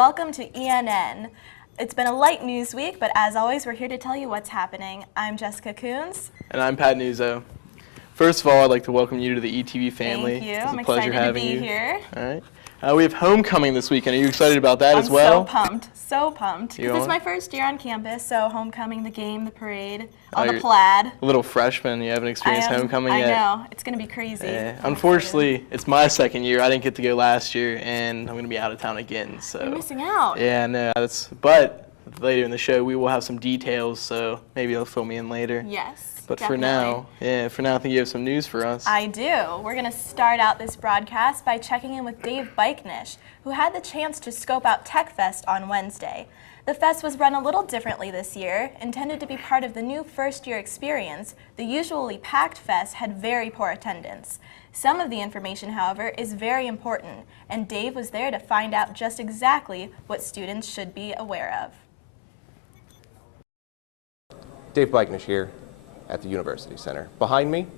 welcome to ENN. It's been a light news week, but as always, we're here to tell you what's happening. I'm Jessica Kunz. And I'm Pat Nuzzo. First of all, I'd like to welcome you to the ETV family. Thank you. It's a I'm pleasure excited to having be you here. All right. We have homecoming this weekend. Are you excited about that as well? I'm so pumped. Because it's my first year on campus, so homecoming, the game, the parade, on the plaid. A little freshman. You haven't experienced homecoming yet? I know. It's going to be crazy. Unfortunately, it's my second year. I didn't get to go last year, and I'm going to be out of town again. So you're missing out. Yeah, no. But later in the show, we will have some details, so maybe they'll fill me in later. Yes. But definitely. for now, I think you have some news for us. I do. We're going to start out this broadcast by checking in with Dave Bikenish, who had the chance to scope out TechFest on Wednesday. The fest was run a little differently this year. Intended to be part of the new first-year experience, the usually packed fest had very poor attendance. Some of the information, however, is very important, and Dave was there to find out just exactly what students should be aware of. Dave Bikenish here at the University Center. Behind me,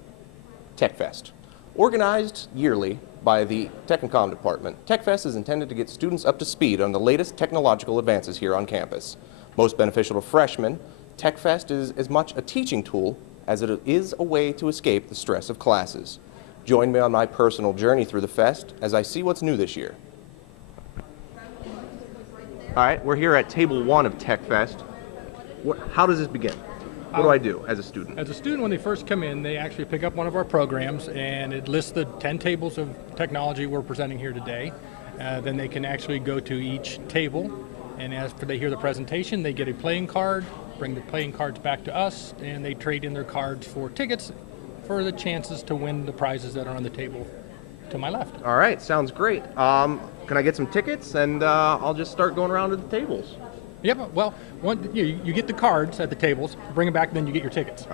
TechFest. Organized yearly by the Tech and Comm Department, TechFest is intended to get students up to speed on the latest technological advances here on campus. Most beneficial to freshmen, TechFest is as much a teaching tool as it is a way to escape the stress of classes. Join me on my personal journey through the fest as I see what's new this year. All right, we're here at table 1 of TechFest. How does this begin? What do I do as a student? As a student, when they first come in, they actually pick up one of our programs, and it lists the 10 tables of technology we're presenting here today. Then they can actually go to each table, and after they hear the presentation, they get a playing card, bring the playing cards back to us, and they trade in their cards for tickets for the chances to win the prizes that are on the table to my left. All right, sounds great. Can I get some tickets, and I'll just start going around to the tables? Yep, well, you get the cards at the tables, bring them back, then you get your tickets.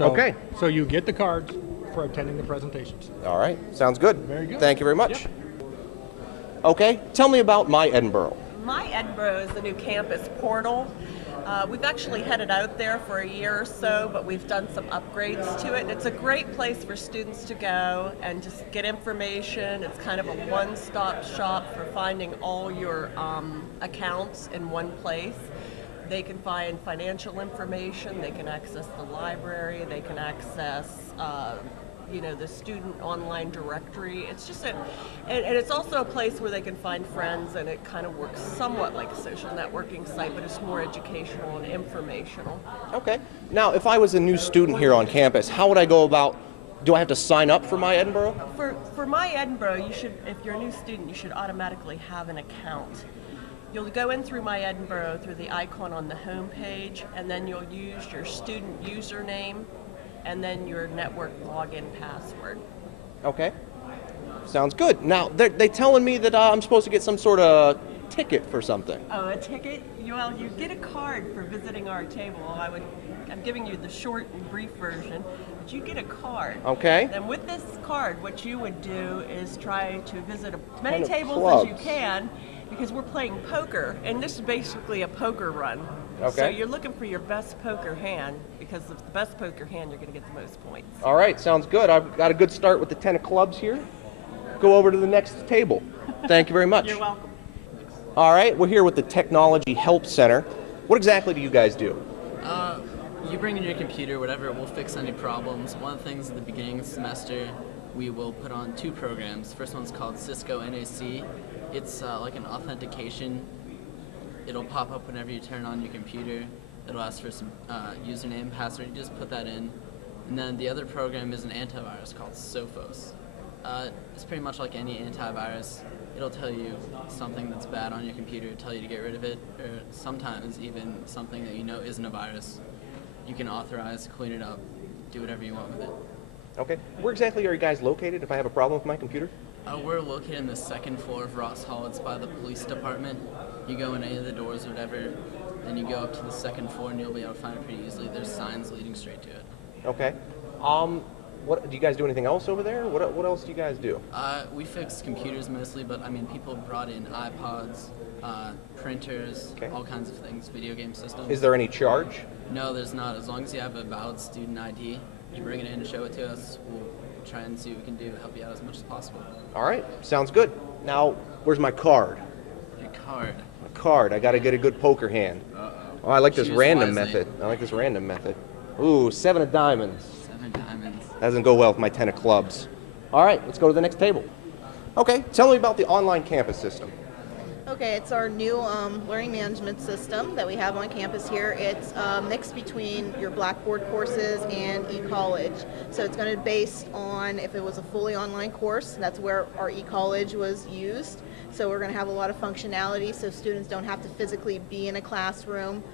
Okay. So you get the cards for attending the presentations. All right, sounds good. Very good. Thank you very much. Yep. Okay, tell me about My Edinboro. My Edinboro is the new campus portal. We've actually had it out there for a year or so, but we've done some upgrades to it. It's a great place for students to go and just get information. It's kind of a one-stop shop for finding all your accounts in one place. They can find financial information, they can access the library, they can access the student online directory. It's just and it's also a place where they can find friends, and it kind of works somewhat like a social networking site, but it's more educational and informational. Okay. Now, if I was a new student here on campus, how would I go about, do I have to sign up for My Edinboro? For My Edinboro, you should, if you're a new student, you should automatically have an account. You'll go in through My Edinboro through the icon on the home page, and then you'll use your student username and then your network login password. Okay. Sounds good. Now, they're telling me that I'm supposed to get some sort of ticket for something. Oh, a ticket? Well, you get a card for visiting our table. I'm giving you the short and brief version, but you get a card. Okay. And with this card, what you would do is try to visit as many tables clubs as you can, because we're playing poker, and this is basically a poker run. Okay. So you're looking for your best poker hand, because with the best poker hand, you're going to get the most points. All right, sounds good. I've got a good start with the 10 of clubs here. Go over to the next table. Thank you very much. You're welcome. All right, we're here with the Technology Help Center. What exactly do you guys do? You bring in your computer, whatever, we'll fix any problems. One of the things at the beginning of the semester, we will put on 2 programs. First one's called Cisco NAC. It's like an authentication. It'll pop up whenever you turn on your computer. It'll ask for some username, password. You just put that in. And then the other program is an antivirus called Sophos. It's pretty much like any antivirus. It'll tell you something that's bad on your computer, tell you to get rid of it, or sometimes even something that you know isn't a virus. You can authorize, clean it up, do whatever you want with it. Okay. Where exactly are you guys located if I have a problem with my computer? We're located in the 2nd floor of Ross Hall. It's by the police department. You go in any of the doors or whatever, then you go up to the 2nd floor and you'll be able to find it pretty easily. There's signs leading straight to it. Okay. What do you guys do anything else over there? What else do you guys do? We fix computers mostly, but I mean people brought in iPods, printers, all kinds of things, video game systems. Is there any charge? No, there's not. As long as you have a valid student ID, you bring it in and show it to us, we'll try and see what we can do to help you out as much as possible. All right, sounds good. Now, where's my card? Your card. card. I got to get a good poker hand. Oh, I like this Choose random wisely. method. I like this random method. Ooh, 7 of diamonds. 7 diamonds. That doesn't go well with my 10 of clubs. All right, let's go to the next table. Okay, tell me about the online campus system. Okay, it's our new learning management system that we have on campus here. It's a mix between your Blackboard courses and e-college. So it's going to be based on, if it was a fully online course, that's where our e-college was used. So we're going to have a lot of functionality so students don't have to physically be in a classroom,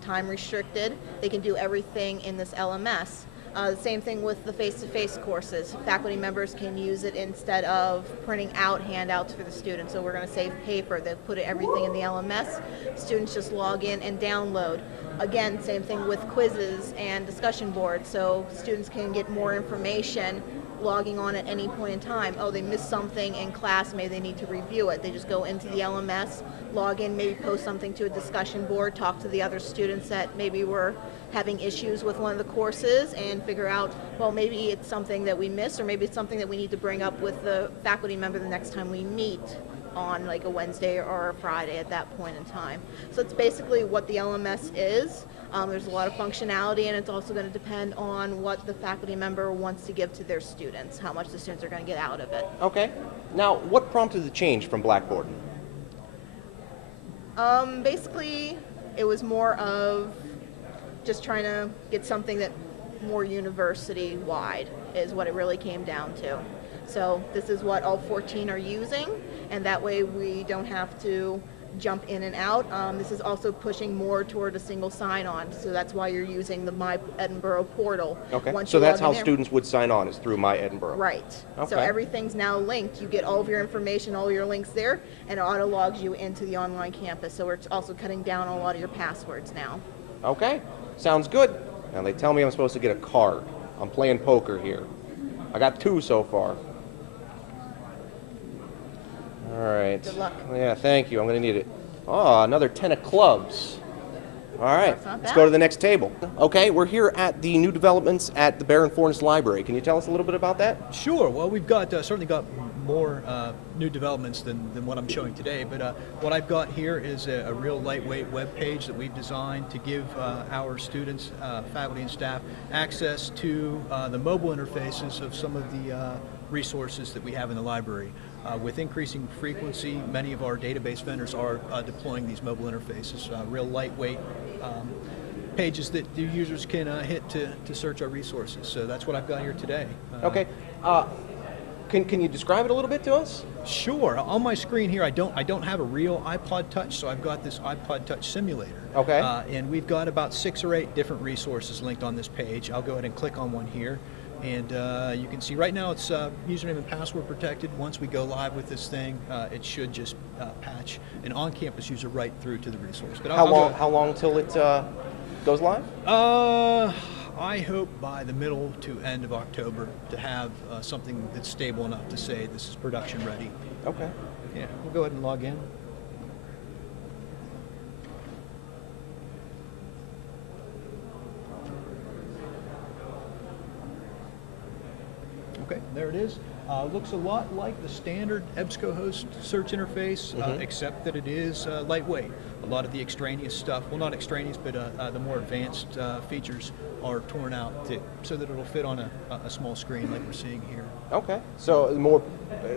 time restricted. They can do everything in this LMS. The same thing with the face-to-face courses. Faculty members can use it instead of printing out handouts for the students. So we're going to save paper. They put everything in the LMS. Students just log in and download. Again, same thing with quizzes and discussion boards. So students can get more information logging on at any point in time. Oh, they missed something in class, maybe they need to review it. They just go into the LMS, log in, maybe post something to a discussion board, talk to the other students that maybe were having issues with one of the courses and figure out, well, maybe it's something that we missed or maybe it's something that we need to bring up with the faculty member the next time we meet on like a Wednesday or a Friday at that point in time. So it's basically what the LMS is. There's a lot of functionality, and it's also going to depend on what the faculty member wants to give to their students, how much the students are going to get out of it. Okay. Now, what prompted the change from Blackboard? Basically, it was more of just trying to get something that more university-wide is what it really came down to. So this is what all 14 are using, and that way we don't have to jump in and out. This is also pushing more toward a single sign-on, so that's why you're using the My Edinboro portal. Okay, Once so you that's log in how there- students would sign on, is through My Edinboro. Right. So Okay. everything's now linked. You get all of your information, all your links there, and it auto-logs you into the online campus. So we're also cutting down on a lot of your passwords now. Okay, sounds good. Now they tell me I'm supposed to get a card. I'm playing poker here. I got 2 so far. All right. Good luck. Yeah, thank you. I'm going to need it. Oh, another 10 of clubs. All right, That's not let's bad. go to the next table. Okay, we're here at the new developments at the Baron Fornes Library. Can you tell us a little bit about that? Sure. Well, we've got certainly got more new developments than what I'm showing today. But what I've got here is a real lightweight web page that we've designed to give our students, faculty, and staff access to the mobile interfaces of some of the resources that we have in the library. With increasing frequency, many of our database vendors are deploying these mobile interfaces, real lightweight pages that the users can hit to search our resources. So that's what I've got here today. Okay. Can you describe it a little bit to us? Sure. On my screen here, I don't have a real iPod Touch, so I've got this iPod Touch simulator. Okay. And we've got about 6 or 8 different resources linked on this page. I'll go ahead and click on one here. And you can see right now it's username and password protected. Once we go live with this thing, it should just patch an on-campus user right through to the resource. But How long till it goes live? I hope by the middle to end of October to have something that's stable enough to say this is production ready. Okay. Yeah, we'll go ahead and log in. Okay, there it is. Looks a lot like the standard EBSCOhost search interface, except that it is lightweight. A lot of the extraneous stuff, well, not extraneous, but the more advanced features are torn out so that it'll fit on a small screen like we're seeing here. Okay. So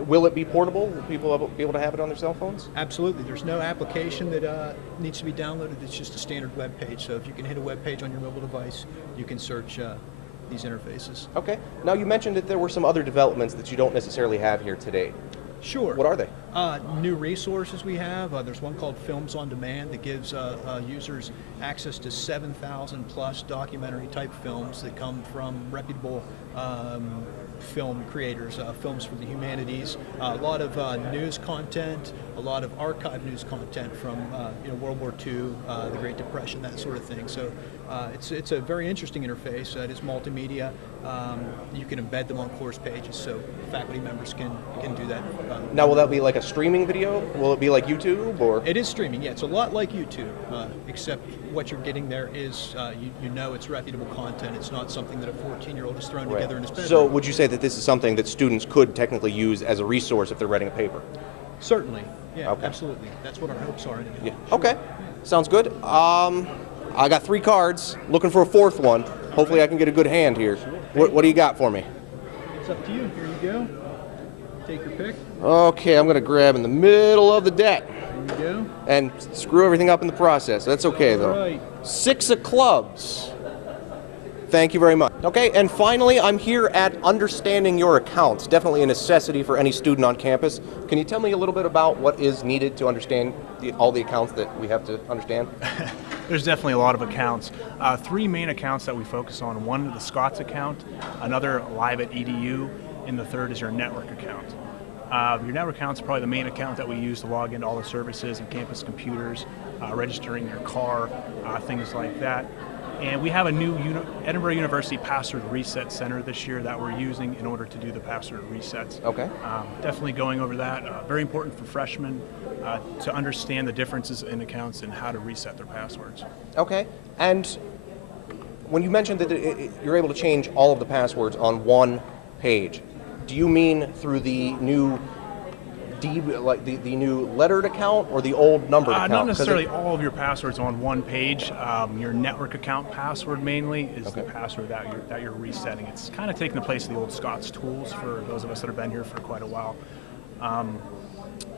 will it be portable? Will people be able to have it on their cell phones? Absolutely. There's no application that needs to be downloaded. It's just a standard web page. So if you can hit a web page on your mobile device, you can search these interfaces. Okay. Now you mentioned that there were some other developments that you don't necessarily have here today. Sure. What are they? New resources we have. There's one called Films on Demand that gives users access to 7,000 plus documentary type films that come from reputable film creators, films for the humanities, a lot of news content, a lot of archive news content from World War II, the Great Depression, that sort of thing. So it's a very interesting interface. It is multimedia. You can embed them on course pages, so faculty members can do that. Now, will that be like a streaming video? Will it be like YouTube, or? It is streaming, yeah. It's a lot like YouTube, except what you're getting there is, you know it's reputable content. It's not something that a 14-year-old has thrown together in his bedroom. So would you say that this is something that students could technically use as a resource if they're writing a paper? Certainly. Yeah, Okay. absolutely. That's what our hopes are. Anyhow. Yeah. Okay. Sounds good. I got 3 cards. Looking for a 4th one. Hopefully I can get a good hand here. What do you got for me? It's up to you. Here you go. Take your pick. Okay, I'm going to grab in the middle of the deck There you go. and screw everything up in the process. That's okay, though. All right. 6 of clubs. Thank you very much. Okay, and finally, I'm here at Understanding Your Accounts. Definitely a necessity for any student on campus. Can you tell me a little bit about what is needed to understand all the accounts that we have to understand? There's definitely a lot of accounts. 3 main accounts that we focus on. One is the Scott's account, another Live at EDU, and the third is your network account. Your network account is probably the main account that we use to log into all the services and campus computers, registering your car, things like that. And we have a new Edinboro University Password Reset Center this year that we're using in order to do the password resets. Okay. Definitely going over that. Very important for freshmen to understand the differences in accounts and how to reset their passwords. Okay. And when you mentioned that you're able to change all of the passwords on one page, do you mean through the new the new lettered account or the old numbered account? Not necessarily all of your passwords on one page. Your network account password mainly is the password that you're resetting. It's kind of taking the place of the old Scott's tools for those of us that have been here for quite a while.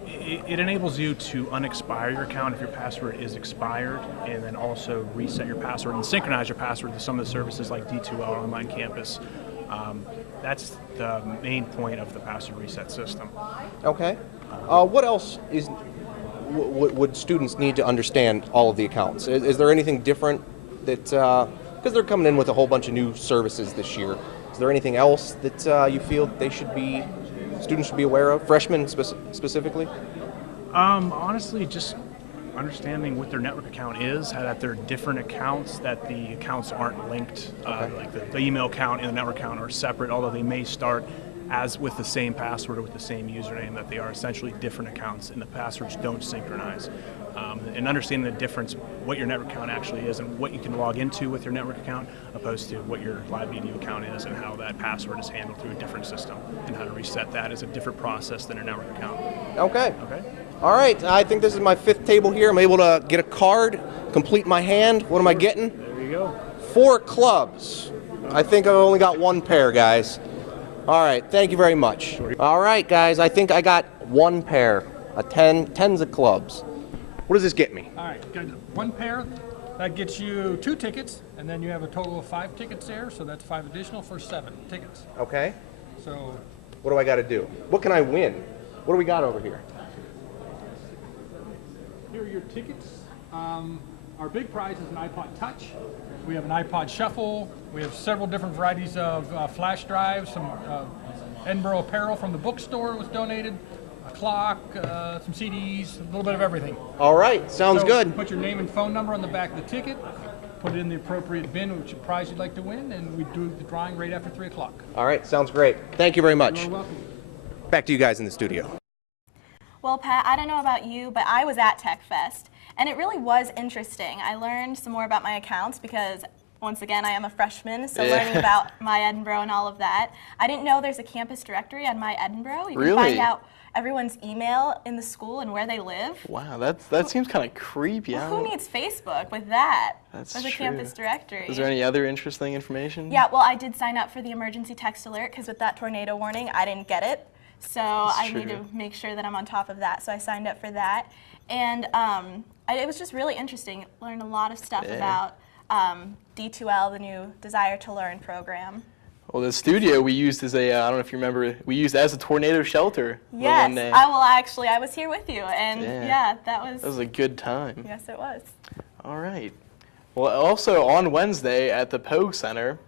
It enables you to unexpire your account if your password is expired, and then also reset your password and synchronize your password to some of the services like D2L or Online Campus. That's the main point of the password reset system. Okay. What else would students need to understand all of the accounts? Is there anything different that, because they're coming in with a whole bunch of new services this year, is there anything else that you feel students should be aware of, freshmen specifically? Honestly, just understanding what their network account is, that they're different accounts, that the accounts aren't linked, like the email account and the network account are separate, although they may start as with the same password or with the same username, that they are essentially different accounts and the passwords don't synchronize. And understanding the difference, what your network account actually is and what you can log into with your network account opposed to what your Live EDU account is and how that password is handled through a different system and how to reset that is a different process than a network account. Okay. Okay. All right, I think this is my 5th table here. I'm able to get a card, complete my hand. What am I getting? There you go. 4 clubs. I think I've only got 1 pair, guys. All right, thank you very much. All right, guys, I think I got 1 pair, tens of clubs. What does this get me? All right, got 1 pair. That gets you 2 tickets, and then you have a total of 5 tickets there, so that's 5 additional for 7 tickets. Okay. So, What do I got to do? What can I win? What do we got over here? here are your tickets. Our big prize is an iPod Touch. We have an iPod Shuffle. We have several different varieties of flash drives. Some Edinboro apparel from the bookstore was donated. A clock, some CDs, a little bit of everything. All right, sounds So good. Put your name and phone number on the back of the ticket. Put it in the appropriate bin, which prize you'd like to win, and we do the drawing right after 3 o'clock. All right, sounds great. Thank you very much. You're welcome. Back to you guys in the studio. Well, Pat, I don't know about you, but I was at TechFest, and it really was interesting. I learned some more about my accounts because, once again, I am a freshman, so learning about My Edinboro and all of that. I didn't know there's a campus directory on My Edinboro. You can find out everyone's email in the school and where they live. Wow, that seems kind of creepy. Well, who needs Facebook with that? That's There's a true. campus directory. Is there any other interesting information? Yeah, well, I did sign up for the emergency text alert because with that tornado warning, I didn't get it. So I need to make sure that I'm on top of that. So I signed up for that. And it was just really interesting. Learned a lot of stuff about D2L, the new Desire to Learn program. Well, the studio we used as I don't know if you remember, we used as a tornado shelter. Yes, one day. I was here with you. And yeah, that was a good time. Yes, it was. All right. Well, also on Wednesday at the Pogue Center,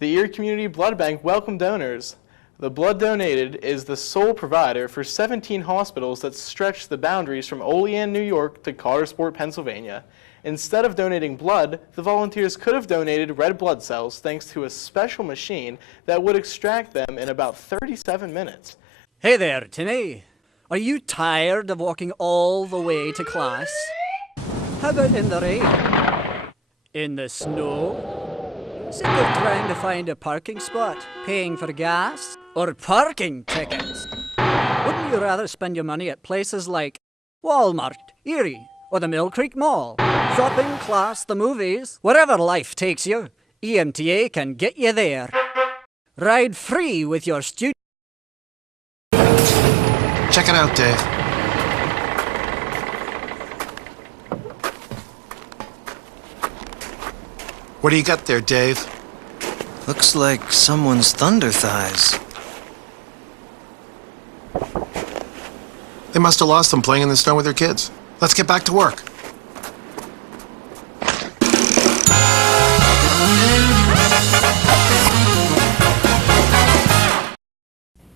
the Erie Community Blood Bank welcomed donors. The blood donated is the sole provider for 17 hospitals that stretch the boundaries from Olean, New York to Cartersport, Pennsylvania. Instead of donating blood, the volunteers could have donated red blood cells thanks to a special machine that would extract them in about 37 minutes. Hey there, Tinny. Are you tired of walking all the way to class? How about in the rain? In the snow? Sick of trying to find a parking spot, paying for gas, or parking tickets? What wouldn't you rather spend your money at places like Walmart, Erie, or the Mill Creek Mall? Shopping, class, the movies, wherever life takes you, EMTA can get you there. Ride free with your student. Check it out, Dave. What do you got there, Dave? Looks like someone's thunder thighs. They must have lost them playing in the snow with their kids. Let's get back to work.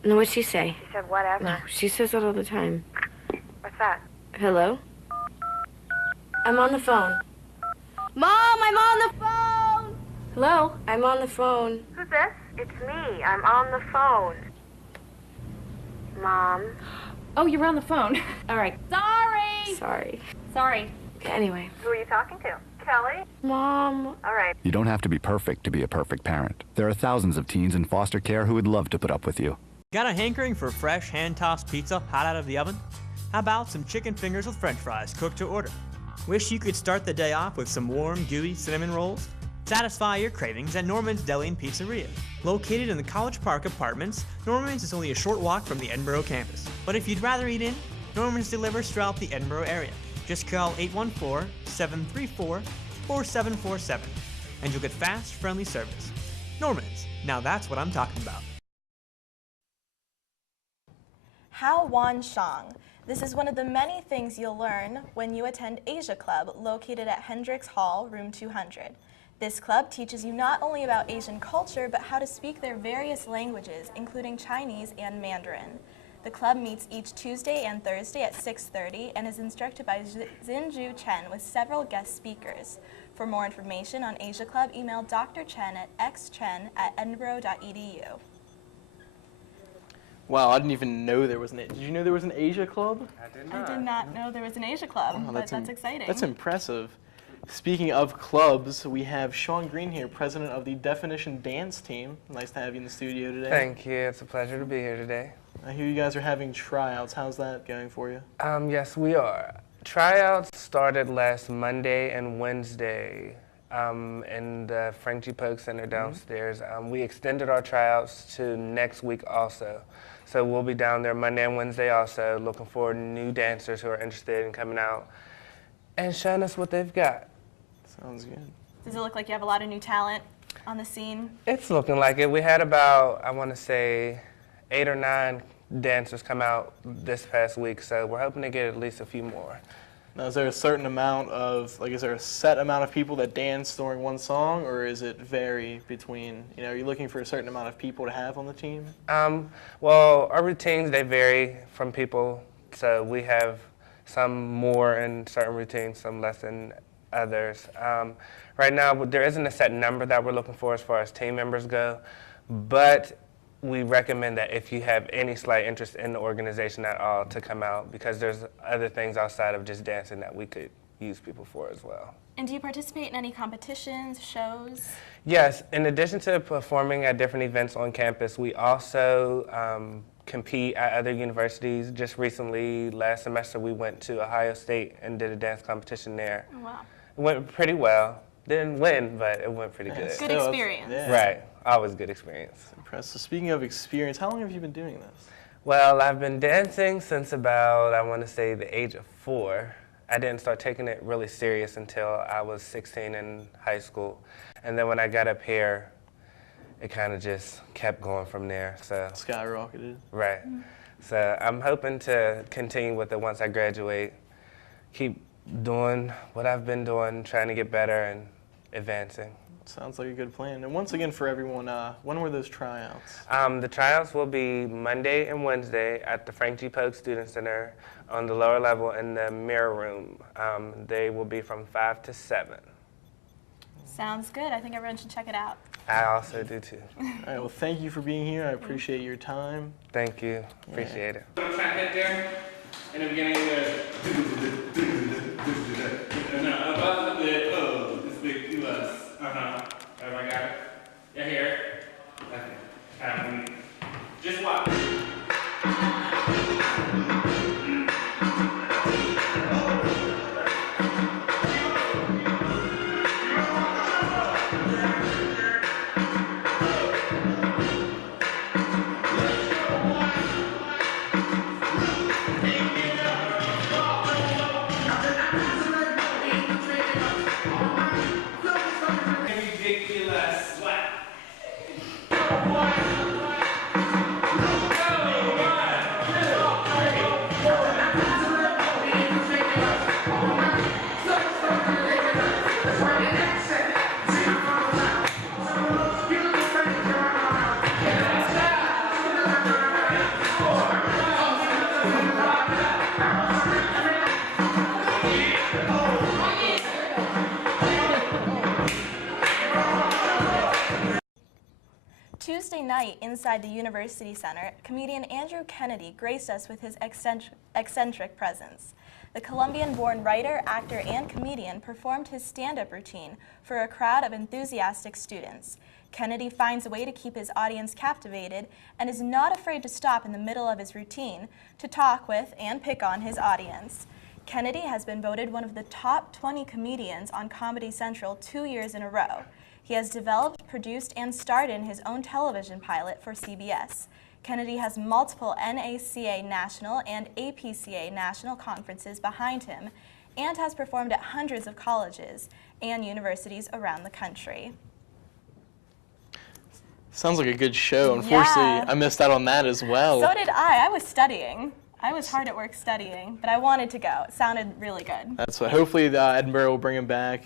No, what'd she say? She said whatever. No, she says that all the time. What's that? Hello? I'm on the phone. Mom, I'm on the phone! Hello? I'm on the phone. Who's this? It's me. I'm on the phone. Mom. Oh, you're on the phone. All right. Sorry. Sorry. Anyway. Who are you talking to? Kelly? Mom. All right. You don't have to be perfect to be a perfect parent. There are thousands of teens in foster care who would love to put up with you. Got a hankering for fresh hand-tossed pizza hot out of the oven? How about some chicken fingers with french fries cooked to order? Wish you could start the day off with some warm, gooey cinnamon rolls? Satisfy your cravings at Norman's Deli and Pizzeria. Located in the College Park Apartments, Norman's is only a short walk from the Edinboro campus. But if you'd rather eat in, Norman's delivers throughout the Edinboro area. Just call 814-734-4747 and you'll get fast, friendly service. Norman's, now that's what I'm talking about. Hao Wan Shang. This is one of the many things you'll learn when you attend Asia Club, located at Hendricks Hall, room 200. This club teaches you not only about Asian culture, but how to speak their various languages, including Chinese and Mandarin. The club meets each Tuesday and Thursday at 6:30 and is instructed by Xinju Chen with several guest speakers. For more information on Asia Club, email Dr. Chen at xchen@edinboro.edu. Wow, I didn't even know there was an. Did you know there was an Asia Club? I did not know there was an Asia Club, but that's exciting. That's impressive. Speaking of clubs, we have Sean Green here, president of the Definition Dance Team. Nice to have you in the studio today. Thank you. It's a pleasure to be here today. I hear you guys are having tryouts. How's that going for you? Yes, we are. Tryouts started last Monday and Wednesday in the Frank G. Polk Center downstairs. We extended our tryouts to next week also. So we'll be down there Monday and Wednesday also, looking for new dancers who are interested in coming out and showing us what they've got. Sounds good. Does it look like you have a lot of new talent on the scene? It's looking like it. We had about, I want to say, 8 or 9 dancers come out this past week, so we're hoping to get at least a few more. Now, is there a certain amount of, is there a set amount of people that dance during one song, or is it vary between, are you looking for a certain amount of people to have on the team? Well, our routines, they vary from people, so we have some more in certain routines, some less in others. Right now, there isn't a set number that we're looking for as far as team members go, but we recommend that if you have any slight interest in the organization at all to come out, because there's other things outside of just dancing that we could use people for as well. And do you participate in any competitions, shows? Yes, in addition to performing at different events on campus, we also compete at other universities. Just recently, last semester, we went to Ohio State and did a dance competition there. Oh, wow. It went pretty well. Didn't win, but it went pretty good. Good experience. Yeah. Right, always good experience. Impressive. Speaking of experience, how long have you been doing this? Well, I've been dancing since about, I want to say, the age of 4. I didn't start taking it really serious until I was 16 in high school. And then when I got up here, it kind of just kept going from there. So skyrocketed. Right. So I'm hoping to continue with it once I graduate, keep doing what I've been doing, trying to get better and advancing. Sounds like a good plan. And once again, for everyone, when were those tryouts? The tryouts will be Monday and Wednesday at the Frank G. Polk Student Center on the lower level in the mirror room. They will be from 5 to 7. Sounds good. I think everyone should check it out. I also do too. All right, well, thank you for being here. I appreciate your time. Thank you. Appreciate it. I'm trying to hit there. In the beginning, no, above the this big us. Everybody got it? Yeah, here. Okay. Just watch. Tuesday night inside the University Center, comedian Andrew Kennedy graced us with his eccentric presence. The Colombian-born writer, actor, and comedian performed his stand-up routine for a crowd of enthusiastic students. Kennedy finds a way to keep his audience captivated and is not afraid to stop in the middle of his routine to talk with and pick on his audience. Kennedy has been voted one of the top 20 comedians on Comedy Central 2 years in a row. He has developed, produced, and starred in his own television pilot for CBS. Kennedy has multiple NACA national and APCA national conferences behind him and has performed at hundreds of colleges and universities around the country. Sounds like a good show. Unfortunately, I missed out on that as well. So did I. I was studying. I was hard at work studying, but I wanted to go. It sounded really good. That's what. Hopefully, Edinboro will bring him back.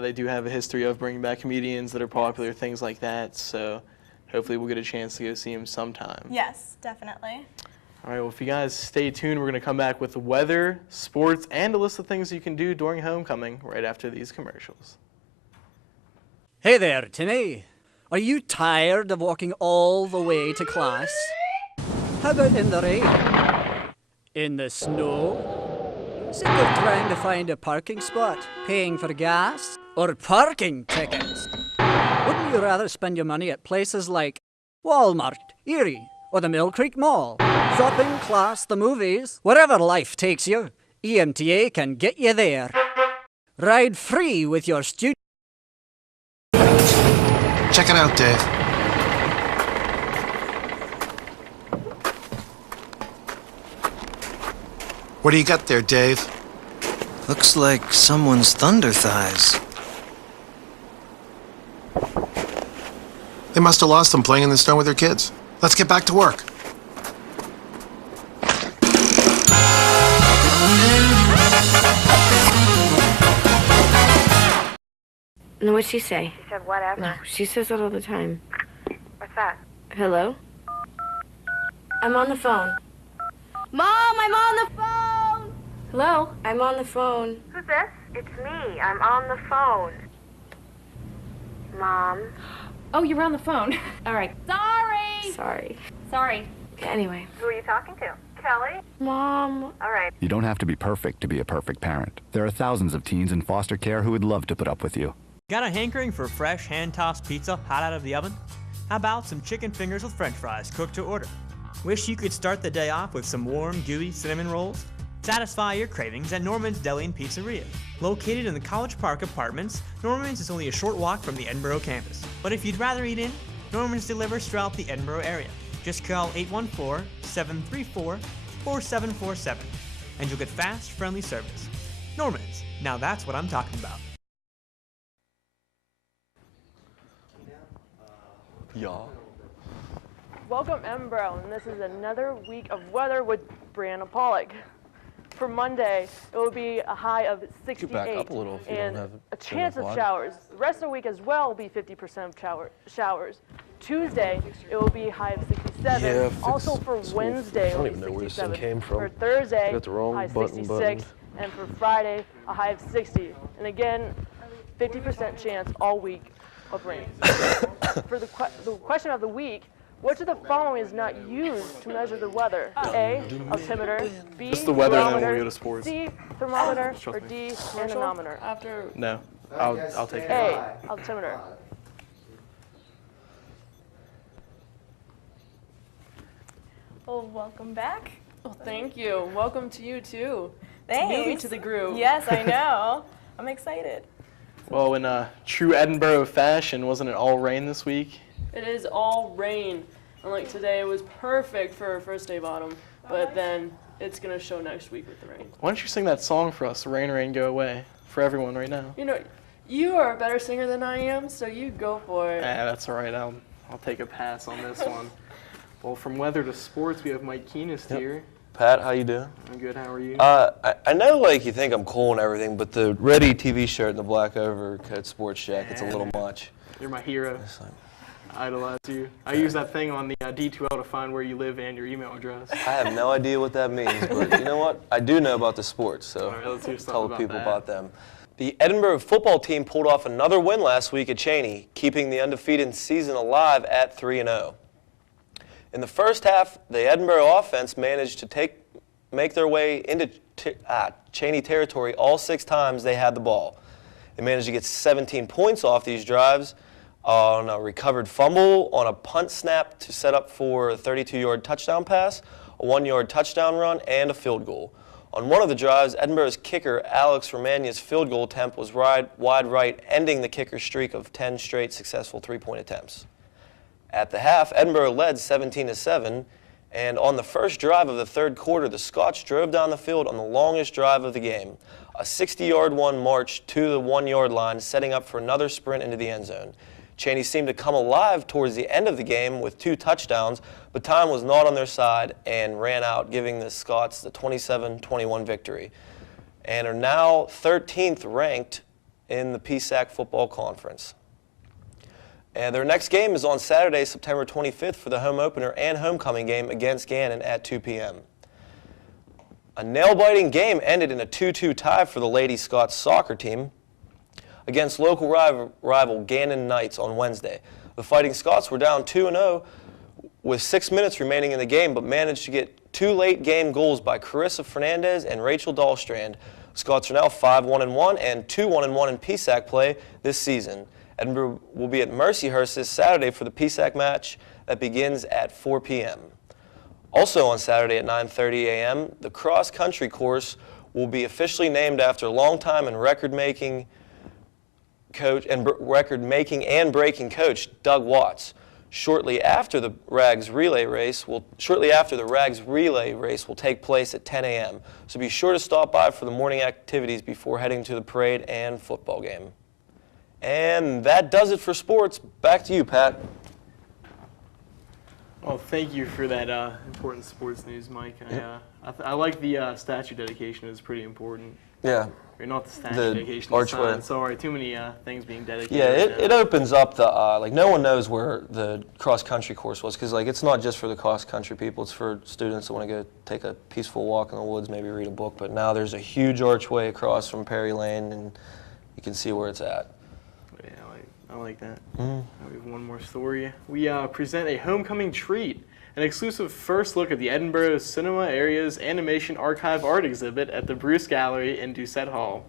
They do have a history of bringing back comedians that are popular, things like that. So, hopefully, we'll get a chance to go see him sometime. Yes, definitely. All right. Well, if you guys stay tuned, we're going to come back with weather, sports, and a list of things you can do during homecoming right after these commercials. Hey there, Timmy. Are you tired of walking all the way to class? How about in the rain? In the snow? Sick of trying to find a parking spot, paying for gas, or parking tickets? Wouldn't you rather spend your money at places like Walmart, Erie, or the Mill Creek Mall? Shopping, class, the movies, wherever life takes you, EMTA can get you there. Ride free with your student. Check it out, Dave. What do you got there, Dave? Looks like someone's thunder thighs. They must have lost them playing in the snow with their kids. Let's get back to work. No, what'd she say? She said whatever. No, she says that all the time. What's that? Hello? I'm on the phone. Mom, I'm on the phone! Hello? I'm on the phone. Who's this? It's me. I'm on the phone. Mom. Oh, you're on the phone. All right. Sorry! Sorry. Anyway. Who are you talking to? Kelly? Mom. All right. You don't have to be perfect to be a perfect parent. There are thousands of teens in foster care who would love to put up with you. Got a hankering for fresh hand-tossed pizza hot out of the oven? How about some chicken fingers with french fries cooked to order? Wish you could start the day off with some warm, gooey cinnamon rolls? Satisfy your cravings at Norman's Deli and Pizzeria. Located in the College Park Apartments, Norman's is only a short walk from the Edinboro campus. But if you'd rather eat in, Norman's delivers throughout the Edinboro area. Just call 814-734-4747 and you'll get fast, friendly service. Norman's, now that's what I'm talking about. Y'all. Welcome, Edinboro, and this is another week of weather with Bri Pollock. For Monday, it will be a high of 68 back up a little if you and don't have a chance of showers. The rest of the week as well will be 50% of showers. Tuesday, it will be a high of 67. Yeah, also for Wednesday, I don't it even will know where be this thing 67. came from. For Thursday, Got the wrong high of button 66. And for Friday, a high of 60. And again, 50% chance all week of rain. For the question of the week, which of the following is not used to measure the weather? A, altimeter, B, Just the weather, and then barometer, we'll go to sports. C, thermometer, Trust or me. D, anemometer? No, I'll take it. A, altimeter. Well, welcome back. Well, thank you. Welcome to you, too. Thanks. Newbie to the group. Yes, I know. I'm excited. Well, in true Edinboro fashion, wasn't it all rain this week? It is all rain. And like today, it was perfect for our first day of autumn. But then it's going to show next week with the rain. Why don't you sing that song for us, Rain, Rain, Go Away, for everyone right now? You know, you are a better singer than I am, so you go for it. That's all right. I'll take a pass on this one. Well, from weather to sports, we have Mike Keenist here. Pat, how you doing? I'm good. How are you? I know, like, you think I'm cool and everything, but the Ready TV shirt and the black overcoat sports jacket's a little much. You're my hero. I idolize you. I use that thing on the D2L to find where you live and your email address. I have no idea what that means, but you know what? I do know about the sports, so let's hear tell the about people that. about them. The Edinboro football team pulled off another win last week at Cheney, keeping the undefeated season alive at 3-0. In the first half, the Edinboro offense managed to make their way into Cheney territory all 6 times they had the ball. They managed to get 17 points off these drives on a recovered fumble, on a punt snap to set up for a 32-yard touchdown pass, a 1-yard touchdown run, and a field goal. On one of the drives, Edinboro's kicker, Alex Romagna's field goal attempt was wide right, ending the kicker's streak of 10 straight successful 3-point attempts. At the half, Edinboro led 17-7, and on the first drive of the third quarter, the Scots drove down the field on the longest drive of the game, a 60-yard one march to the 1-yard line, setting up for another sprint into the end zone. Cheney seemed to come alive towards the end of the game with 2 touchdowns, but time was not on their side and ran out, giving the Scots the 27-21 victory, and are now 13th ranked in the PSAC football conference. And their next game is on Saturday, September 25th for the home opener and homecoming game against Gannon at 2 p.m. A nail-biting game ended in a 2-2 tie for the Lady Scots soccer team against local rival Gannon Knights on Wednesday. The Fighting Scots were down 2-0 with 6 minutes remaining in the game, but managed to get 2 late game goals by Carissa Fernandez and Rachel Dahlstrand. Scots are now 5-1-1 and 2-1-1 in PSAC play this season. Edinboro will be at Mercyhurst this Saturday for the PSAC match that begins at 4 p.m. Also on Saturday at 9:30 a.m., the cross-country course will be officially named after longtime and record-making and breaking coach Doug Watts. Shortly after the Rags relay race will take place at 10 a.m. So be sure to stop by for the morning activities before heading to the parade and football game. And that does it for sports. Back to you, Pat. Well, thank you for that important sports news, Mike. I like the statue dedication. It's pretty important. Yeah. Or not the statue The dedication. archway. The sorry, too many things being dedicated. Yeah, right it now. opens up the, like, no one knows where the cross-country course was, because, like, it's not just for the cross-country people, it's for students that want to go take a peaceful walk in the woods, maybe read a book, but now there's a huge archway across from Perry Lane, and you can see where it's at. Yeah, I like that. We have one more story. We present a homecoming treat, an exclusive first look at the Edinboro Cinema Area's Animation Archive Art Exhibit at the Bruce Gallery in Doucette Hall.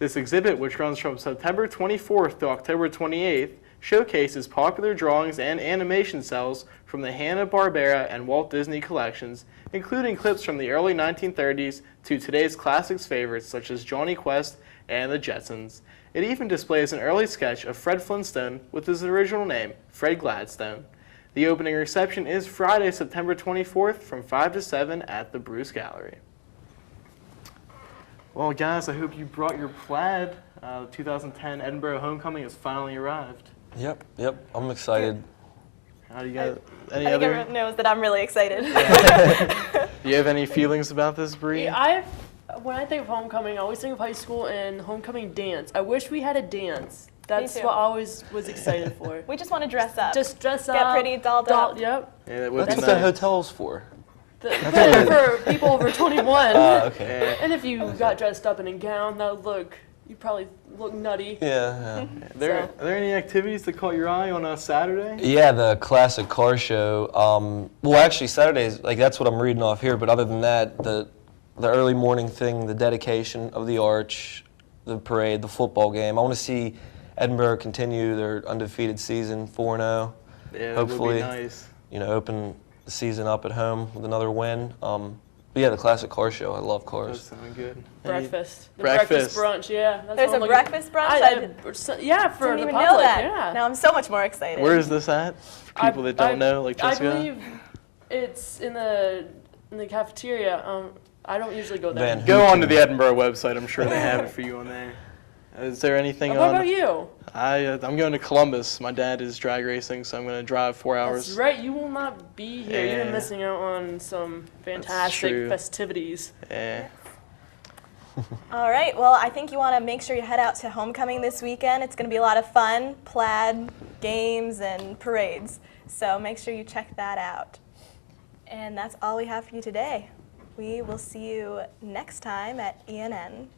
This exhibit, which runs from September 24th to October 28th, showcases popular drawings and animation cells from the Hanna-Barbera and Walt Disney collections, including clips from the early 1930s to today's classics favorites such as Johnny Quest and the Jetsons. It even displays an early sketch of Fred Flintstone with his original name, Fred Gladstone. The opening reception is Friday, September 24th from 5 to 7 at the Bruce Gallery. Well, guys, I hope you brought your plaid. The 2010 Edinboro Homecoming has finally arrived. Yep, I'm excited. How do you guys? I think everyone knows that I'm really excited. Do you have any feelings about this, Bri? Yeah, when I think of homecoming, I always think of high school and homecoming dance. I wish we had a dance. That's too. what I always was excited for. We just want to dress up. Just dress up. Get pretty, dolled up. Yep. Yeah, that would That's be what the nice. hotel's for. For people over 21. Okay. And if you got dressed up in a gown, you'd probably look nutty. Yeah. Are there any activities that caught your eye on a Saturday? Yeah, the classic car show. Well, actually, Saturdays, like, that's what I'm reading off here, but other than that, the early morning thing, the dedication of the arch, the parade, the football game. I want to see Edinboro continue their undefeated season, 4-0. Yeah, that Hopefully, would be nice. Open the season up at home with another win. But yeah, the classic car show. I love cars. That sounds good. Breakfast. The breakfast brunch, yeah. There's a breakfast brunch? Yeah, for didn't the even public, know that. yeah. Now I'm so much more excited. Where is this at? For people that don't know, like Jessica? I believe it's in the cafeteria. I don't usually go there. Go on to the Edinboro website. I'm sure they have it for you on there. Is there anything What on? about you? I'm going to Columbus. My dad is drag racing, so I'm going to drive 4 hours. That's right. You will not be here. You're Yeah. missing out on some true. fantastic festivities. Yeah. All right, well, I think you want to make sure you head out to homecoming this weekend. It's going to be a lot of fun, plaid, games, and parades. So make sure you check that out. And that's all we have for you today. We will see you next time at ENN.